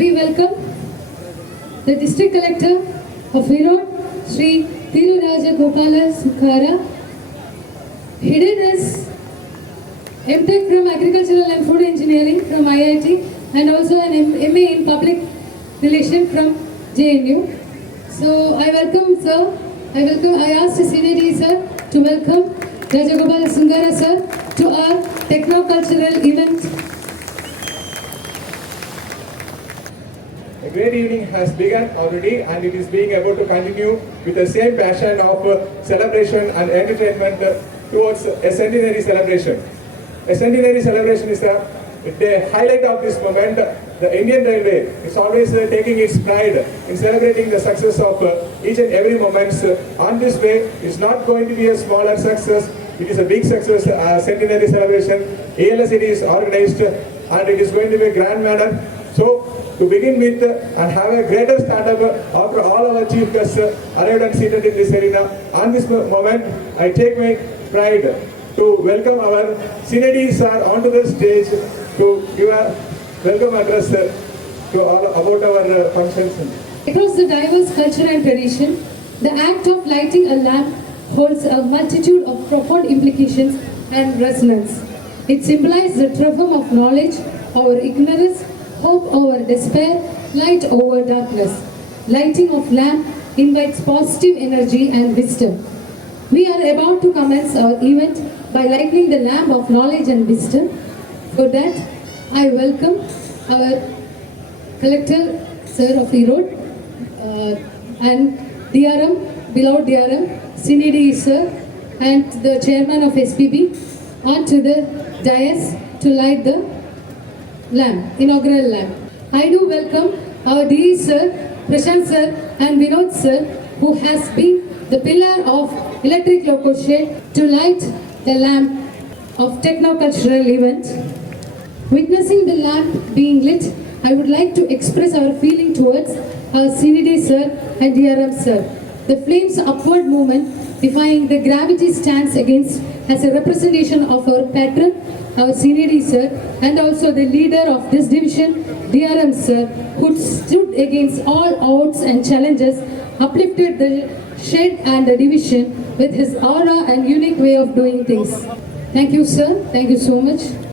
we welcome the District Collector of Erode, Sri Thiruraja Gopala Sukhara, Hidden MTech from Agricultural and Food Engineering from IIT, and also an MA in Public Relations from JNU. So I welcome sir. I asked CDD sir to welcome Rajagopala Sungara sir to our techno-cultural event. A great evening has begun already, and it is being able to continue with the same passion of celebration and entertainment towards a centenary celebration. A centenary celebration is the highlight of this moment. The Indian Railway is always taking its pride in celebrating the success of each and every moment. On this way, it's not going to be a smaller success. It is a big success, centenary celebration. ALSED is organized, and it is going to be a grand manner. So, to begin with and have a greater stand-up after all our chief guests arrived and seated in this arena. On this moment, I take my pride to welcome our Sinedi sir onto the stage to give a welcome address to all about our functions. Across the diverse culture and tradition, the act of lighting a lamp holds a multitude of profound implications and resonance. It symbolizes the triumph of knowledge over ignorance, hope over despair, light over darkness. Lighting of lamp invites positive energy and wisdom. We are about to commence our event by lighting the lamp of knowledge and wisdom. For that, I welcome our Collector Sir of Erode and DRM, beloved DRM, Sinidi Sir, and the Chairman of SPB onto the dais to light the lamp, inaugural lamp. I do welcome our DE Sir, Prashant Sir and Vinod Sir, who has been the pillar of electric loco shed to light the lamp of techno-cultural event. Witnessing the lamp being lit, I would like to express our feeling towards our CVD Sir and DRM Sir. The flame's upward movement defying the gravity stands against as a representation of our patron, our CVD Sir, and also the leader of this division, DRM Sir, who stood against all odds and challenges, uplifted the shed and the division with his aura and unique way of doing things. Thank you, sir. Thank you so much.